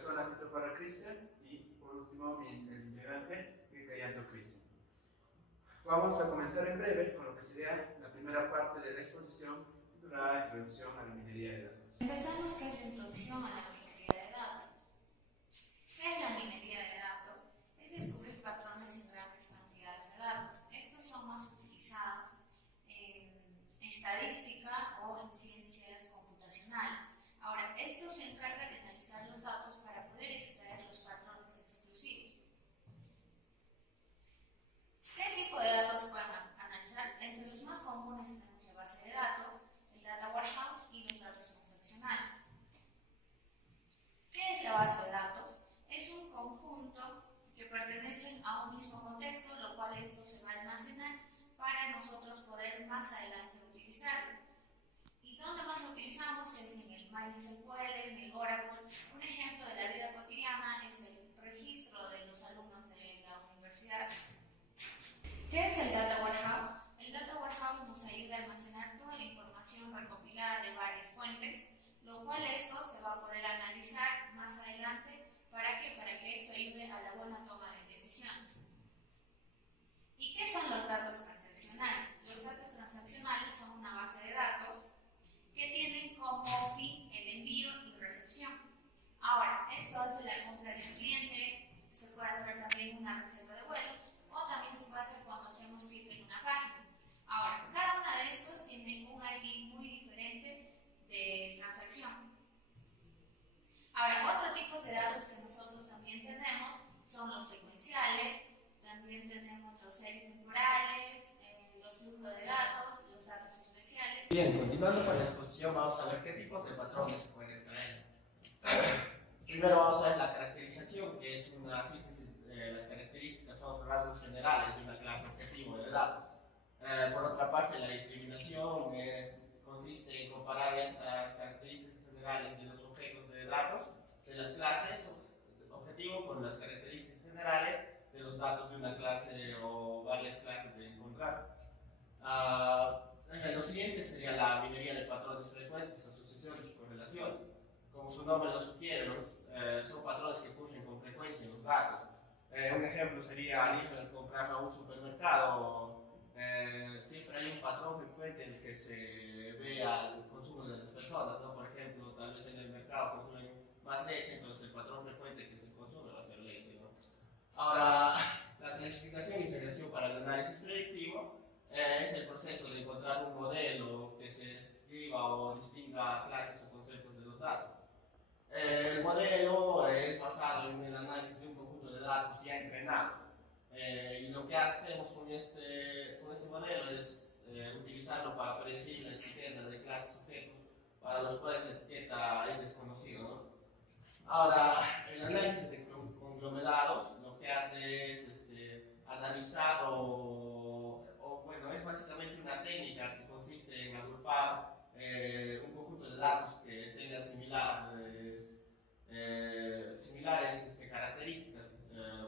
persona Tito para Cristian y por último el integrante Gayanto Cristian. Vamos a comenzar en breve con lo que sería la primera parte de la exposición, la introducción a la minería de datos. Empezamos con la introducción a la minería de datos. ¿Qué es la minería de datos? Es descubrir patrones en grandes cantidades de datos. Estos son más utilizados en estadística o en ciencias computacionales. Ahora, esto se encarga de analizar los datos para poder extraer los patrones exclusivos. ¿Qué tipo de datos se pueden analizar? Entre los más comunes tenemos la base de datos, el data warehouse y los datos transaccionales. ¿Qué es la base de datos? Es un conjunto que pertenece a un mismo contexto, lo cual esto se va a almacenar para nosotros poder más adelante utilizarlo. ¿Y dónde más lo utilizamos? Es en el MySQL, en el Oracle. Un ejemplo de la vida cotidiana es el registro de los alumnos de la universidad. ¿Qué es el Data Warehouse? El Data Warehouse nos ayuda a almacenar toda la información recopilada de varias fuentes, lo cual esto se va a poder analizar más adelante. ¿Para qué? Para que esto ayude a la buena toma de decisiones. ¿Y qué son los datos transaccionales? Los datos transaccionales son una base de datos que tienen como fin el envío y recepción. Ahora, esto hace la compra de un cliente, se puede hacer también una reserva de vuelo, o también se puede hacer cuando hacemos clic en una página. Ahora, cada uno de estos tiene un ID muy diferente de transacción. Ahora, otros tipos de datos que nosotros también tenemos son los secuenciales, también tenemos los series temporales, los flujos de datos, los datos especiales. Bien, continuando con la exposición, vamos a ver qué tipos de patrones se pueden extraer. Primero vamos a ver la caracterización, que es una síntesis de las características, son rasgos generales de una clase objetivo de datos. Por otra parte, la discriminación consiste en comparar estas características generales de los objetos de datos de las clases objetivo con las características generales de los datos de una clase o varias clases de contraste. Lo siguiente sería la minería de patrones frecuentes, asociaciones y correlaciones. Como su nombre lo sugiere, son patrones que ocurren con frecuencia en los datos. Un ejemplo sería al comprar a un supermercado. Siempre hay un patrón frecuente en el que se ve al consumo de las personas, ¿no? Por ejemplo, tal vez en el mercado consumen más leche, entonces el patrón frecuente que se consume va a ser leche, ¿no? Ahora, la clasificación e integración para el análisis predictivo es el proceso de encontrar un modelo que se describa o distinga clases o conceptos de los datos. El modelo es basado en el análisis de un conjunto de datos ya entrenados. Y lo que hacemos con este modelo es utilizarlo para predecir la etiqueta de clases objetos para los cuales la etiqueta es desconocida, ¿no? Ahora, el análisis de conglomerados lo que hace es analizar bueno, es básicamente una técnica que consiste en agrupar un conjunto de datos que tengan similares características,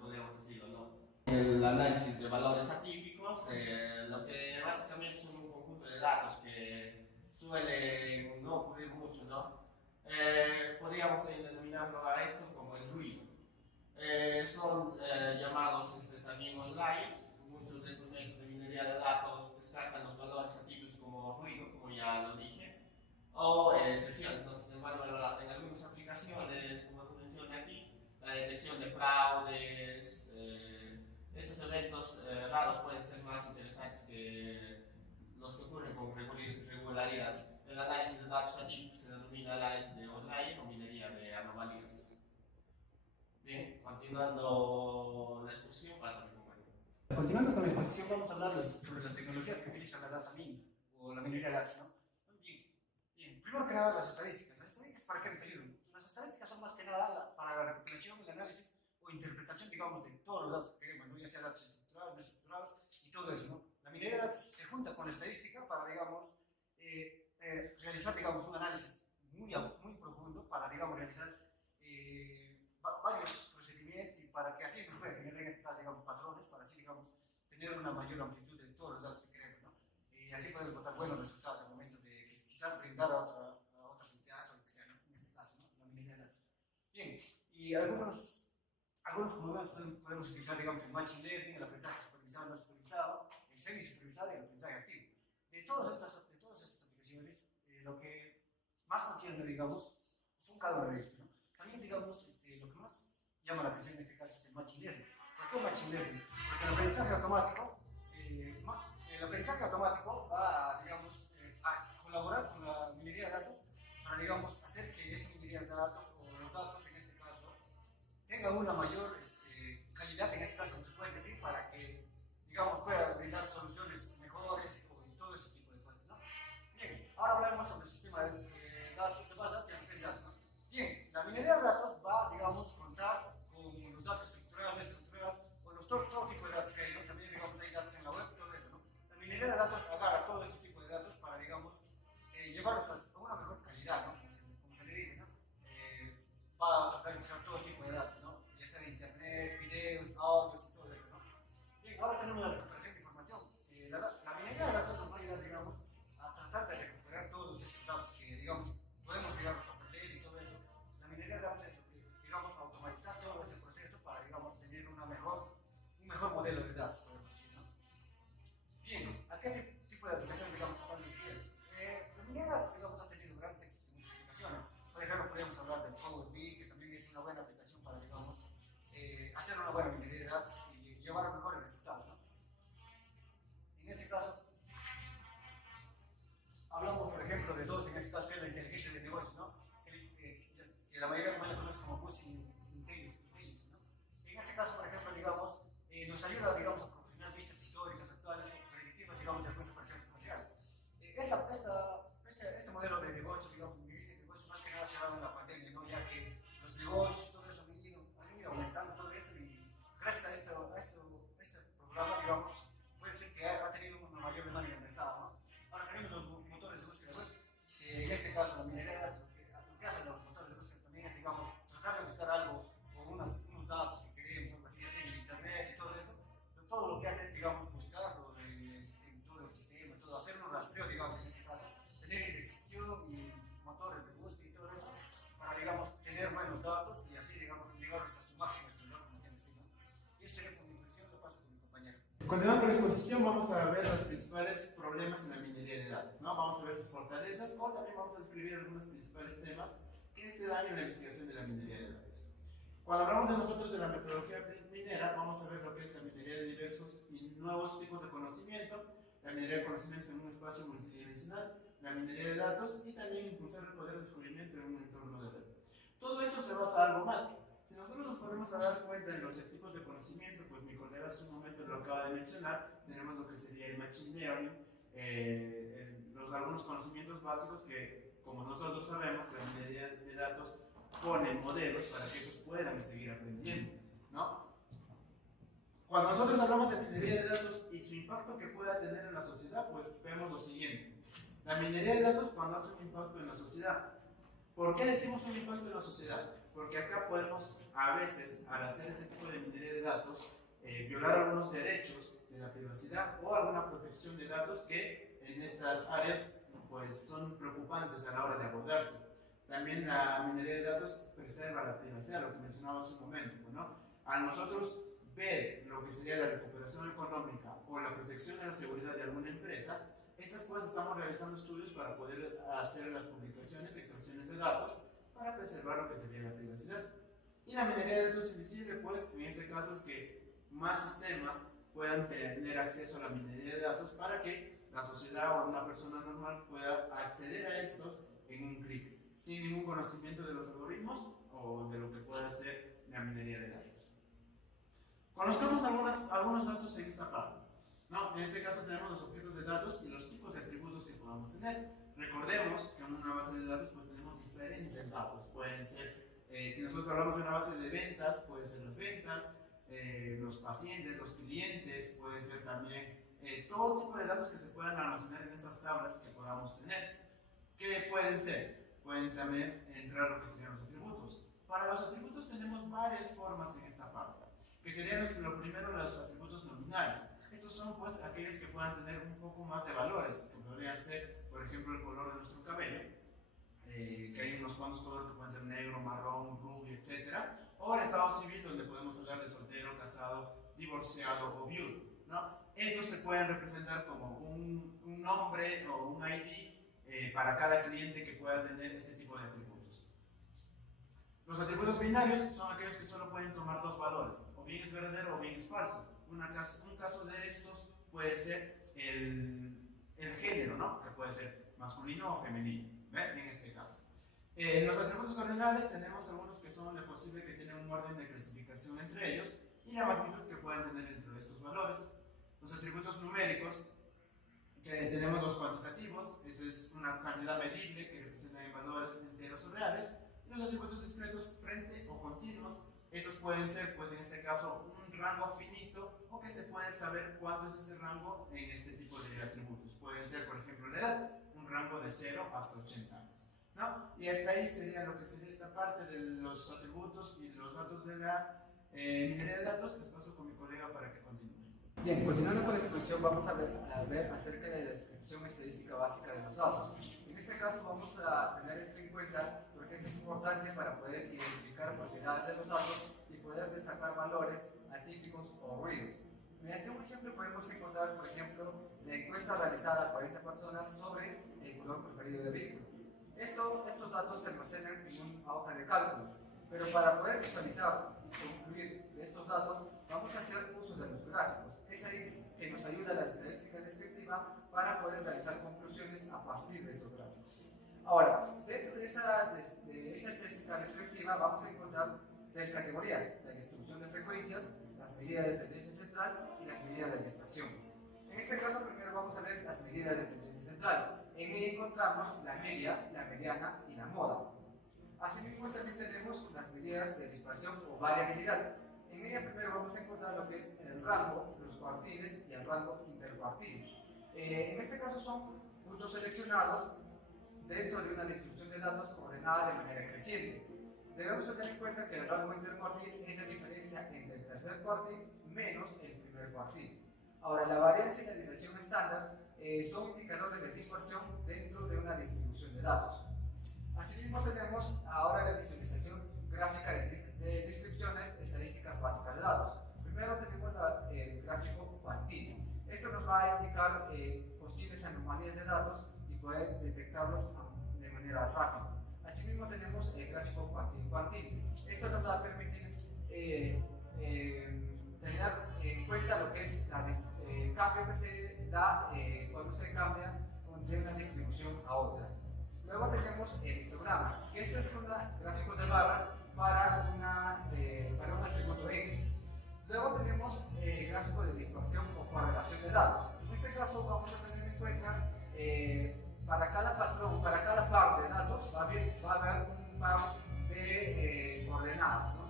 podríamos decirlo, ¿no? El análisis de valores atípicos, lo que básicamente son un conjunto de datos que suelen no ocurrir mucho, ¿no? Podríamos denominarlo a esto como el ruido. Son llamados también outliers. Muchos de estos métodos de minería de datos descartan los valores atípicos como ruido, como ya lo dije, o excepciones, ¿no? Sin embargo, en algunas aplicaciones, como se menciona aquí, la detección de fraudes, estos eventos raros pueden ser más interesantes que los que ocurren con regularidad. El análisis de datos atípicos se denomina análisis de outlier o minería de anomalías. Bien, continuando la exposición, paso a mi compañero. Continuando con la exposición, vamos a hablar sobre las tecnologías que utilizan la data mining o la minería de datos, ¿no? Bien. Primero que nada, las estadísticas. Las estadísticas, ¿para qué nos ayudan? Las estadísticas son más que nada para la recopilación, el análisis o interpretación, digamos, de todos los datos que queremos, ¿no? Ya sea datos estructurados, no estructurados y todo eso, ¿no? La minería de datos se junta con la estadística para, digamos, realizar, digamos, un análisis muy profundo para, digamos, realizar varios procedimientos y para que así nos pueda generar en este caso, digamos, patrones, para así, digamos, tener una mayor amplitud de todos los datos que queremos, ¿no? Y así podemos botar buenos resultados al momento de quizás brindar a otras entidades o lo que sea, ¿no? En este caso, ¿no? La minería de datos. Bien, y Y algunos modelos podemos utilizar, digamos, el machine learning, el aprendizaje supervisado, no supervisado, el semi-supervisado y el aprendizaje activo. De todas estas aplicaciones, lo que más concierne, digamos, son cada una de ellas, ¿no? También, digamos, lo que más llama la atención en este caso es el machine learning. ¿Por qué el machine learning? Porque el aprendizaje automático va, digamos, a colaborar con la minería de datos para, digamos, hacer que esta minería de datos, o los datos en este caso, tengan una mayor calidad, en este caso, como se puede decir, para que, digamos, pueda brindar soluciones mejores y todo ese tipo de cosas, ¿no? Bien, ahora hablamos sobre el sistema de datos, de base de datos y datos, ¿no? Bien, la minería de datos va, digamos, contar con los datos estructurales, o todo tipo de datos que hay, ¿no? También, digamos, hay datos en la web, todo eso, ¿no? La minería de datos agarra todo este tipo de datos para, digamos, llevarlos a una mejor calidad, ¿no? Como se le dice, ¿no? Va a tratar de usar todo tipo de datos, ¿no? Ya sea de internet, videos, audios y todo eso, ¿no? Bien, ahora tenemos la recuperación de información. La minería de datos nos va a ayudar, digamos, a tratar de recuperar todos estos datos que, digamos, podemos llegarlos a perder y todo eso. La minería de datos es lo que, digamos, automatizar todo ese proceso para, digamos, tener un mejor modelo de datos, podemos decir, ¿no? Bien, ¿a qué tipo de aplicaciones, digamos, están dirigidas? La minería de datos, digamos, ha tenido grandes éxitos en muchas aplicaciones. Por ejemplo, podemos hablar del Power BI, que también es una buena aplicación para, digamos, hacer una buena minería de datos y llevar mejores resultados, ¿no? En este caso, hablamos, por ejemplo, de dos, en este caso, que es la inteligencia de negocios, ¿no? Que la mayoría también la conoce como Business Intelligence, ¿no? En este caso, por ejemplo, digamos, nos ayuda, digamos, a proporcionar vistas históricas, actuales o predictivas, digamos, de algunas operaciones comerciales. Este modelo de negocio, digamos, de negocio más que nada se ha dado en la pandemia, ¿no? Ya que los negocios, todo eso han ido aumentando todo eso, y gracias a este programa, digamos, puede ser que ha tenido una mayor demanda en el mercado, ¿no? Ahora tenemos los motores de búsqueda web, que en este caso la minería de datos, lo que hacen los motores de búsqueda también es, digamos, tratar de buscar algo o unos datos que queremos, algo así, en internet y todo eso. Todo lo que hace es, digamos, buscarlo en todo el sistema, hacer un rastreo, digamos, en este caso, tener indexación y motores de búsqueda y todo eso, para, digamos, tener buenos datos y así, digamos, llegarlos a su máximo esplendor, como quieran decir, ¿no? Y eso sería como mi impresión, lo paso con mi compañero. Continuando con la exposición, vamos a ver los principales problemas en la minería de datos, ¿no? Vamos a ver sus fortalezas, o también vamos a describir algunos principales temas que se dan en la investigación de la minería de datos. Cuando hablamos de nosotros de la metodología minera, vamos a ver lo que es la minería de diversos y nuevos tipos de conocimiento, la minería de conocimientos en un espacio multidimensional, la minería de datos y también impulsar el poder de descubrimiento en un entorno de red. Todo esto se basa en algo más. Si nosotros nos ponemos a dar cuenta de los tipos de conocimiento, pues mi colega hace un momento lo acaba de mencionar, tenemos lo que sería el machine learning, algunos conocimientos básicos que, como nosotros sabemos, la minería de datos pone modelos para que ellos puedan seguir aprendiendo, ¿no? Cuando nosotros hablamos de minería de datos y su impacto que pueda tener en la sociedad, pues vemos lo siguiente. La minería de datos cuando hace un impacto en la sociedad. ¿Por qué decimos un impacto en la sociedad? Porque acá podemos, a veces, al hacer ese tipo de minería de datos, violar algunos derechos de la privacidad o alguna protección de datos que en estas áreas pues, son preocupantes a la hora de abordarse. También la minería de datos preserva la privacidad, lo que mencionaba hace un momento, ¿no? Al nosotros ver lo que sería la recuperación económica o la protección de la seguridad de alguna empresa, estas cosas estamos realizando estudios para poder hacer las publicaciones, extracciones de datos, para preservar lo que sería la privacidad. Y la minería de datos invisible, pues, en este caso es que más sistemas puedan tener acceso a la minería de datos para que la sociedad o una persona normal pueda acceder a estos en un clic, sin ningún conocimiento de los algoritmos o de lo que pueda hacer la minería de datos. Conozcamos algunos datos en esta parte, ¿no? En este caso tenemos los objetos de datos y los tipos de atributos que podamos tener. Recordemos que en una base de datos pues tenemos diferentes datos. Pueden ser, si nosotros hablamos de una base de ventas, pueden ser las ventas, los pacientes, los clientes, puede ser también todo tipo de datos que se puedan almacenar en estas tablas que podamos tener. ¿Qué pueden ser? Pueden también entrar lo que serían los atributos. Para los atributos tenemos varias formas en esta parte, que serían lo primero los atributos nominales. Estos son pues aquellos que puedan tener un poco más de valores, que podrían ser, por ejemplo, el color de nuestro cabello, que hay unos cuantos colores que pueden ser negro, marrón, rubio, etc. O el estado civil, donde podemos hablar de soltero, casado, divorciado o viudo, ¿no? Estos se pueden representar como un nombre o un ID para cada cliente que pueda tener este tipo de atributos. Los atributos binarios son aquellos que solo pueden tomar dos valores, o bien es verdadero o bien es falso. Un caso de estos puede ser el género, ¿no? Que puede ser masculino o femenino, ¿ve? En este caso. Los atributos ordinales tenemos algunos que son de posible que tienen un orden de clasificación entre ellos y la magnitud que pueden tener dentro de estos valores. Los atributos numéricos, que tenemos los cuantitativos, esa es una cantidad medible que representa en valores enteros o reales. Y los atributos discretos, frente o continuos, estos pueden ser, pues en este caso, un rango finito o que se puede saber cuánto es este rango en este tipo de atributos. Pueden ser, por ejemplo, la edad, un rango de 0 hasta 80 años, ¿no? Y hasta ahí sería lo que sería esta parte de los atributos y los datos de la minería de datos. Les paso con mi colega para que continúe. Bien, continuando con la exposición, vamos a ver acerca de la descripción estadística básica de los datos. En este caso vamos a tener esto en cuenta porque esto es importante para poder identificar propiedades de los datos y poder destacar valores atípicos o ruidos. Mediante un ejemplo podemos encontrar, por ejemplo, la encuesta realizada a 40 personas sobre el color preferido del vehículo. Estos datos se almacenan en una hoja de cálculo, pero para poder visualizar y concluir de estos datos vamos a hacer uso de los gráficos. Es ahí que nos ayuda la estadística descriptiva para poder realizar conclusiones a partir de estos gráficos. Ahora, dentro de esta estadística descriptiva vamos a encontrar tres categorías: la distribución de frecuencias, las medidas de tendencia central y las medidas de dispersión. En este caso primero vamos a ver las medidas de tendencia central. En ella encontramos la media, la mediana y la moda. Asimismo también tenemos las medidas de dispersión o variabilidad. En ella primero vamos a encontrar lo que es el rango, los cuartiles y el rango intercuartil. En este caso son puntos seleccionados dentro de una distribución de datos ordenada de manera creciente. Debemos tener en cuenta que el rango intercuartil es la diferencia entre el tercer cuartil menos el primer cuartil. Ahora, la varianza y la desviación estándar son indicadores de dispersión dentro de una distribución de datos. Asimismo tenemos ahora la visualización gráfica de descripciones estadísticas básicas de datos. Primero tenemos el gráfico cuantino. Esto nos va a indicar posibles anomalías de datos y poder detectarlos de manera rápida. Asimismo tenemos el gráfico cuantino. Esto nos va a permitir tener en cuenta lo que es el cambio que se da cuando se cambia de una distribución a otra. Luego tenemos el histograma, que esto es un gráfico de barras para un atributo X. Luego tenemos el gráfico de dispersión o correlación de datos. En este caso vamos a tener en cuenta para cada patrón, para cada par de datos va a haber un par de coordenadas, ¿no?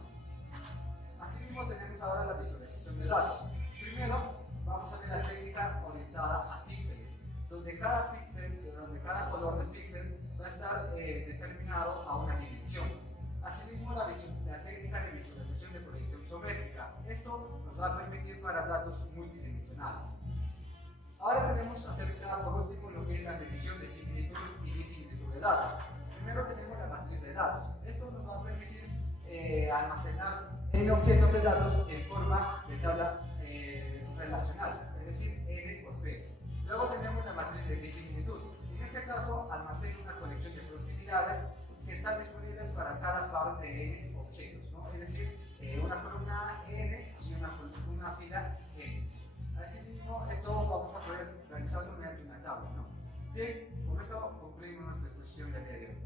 Asimismo tenemos ahora la visualización de datos. Primero vamos a ver la técnica orientada a píxeles, donde cada píxel, donde cada color del píxel va a estar determinado a una dimensión. Asimismo la técnica de visualización de proyección geométrica. Esto nos va a permitir para datos multidimensionales. Ahora tenemos acerca por último lo que es la medición de similitud y disimilitud de datos. Primero tenemos la matriz de datos. Esto nos va a permitir almacenar en objetos de datos en forma de tabla relacional, es decir, N por P. Luego tenemos la matriz de disimilitud. En este caso almacena una colección de proximidades que están disponibles para cada par de N objetos, ¿no? Es decir, una columna N y una fila N. Asimismo, esto vamos a poder realizarlo mediante una tabla, ¿no? Bien, con esto concluimos nuestra exposición del día de hoy.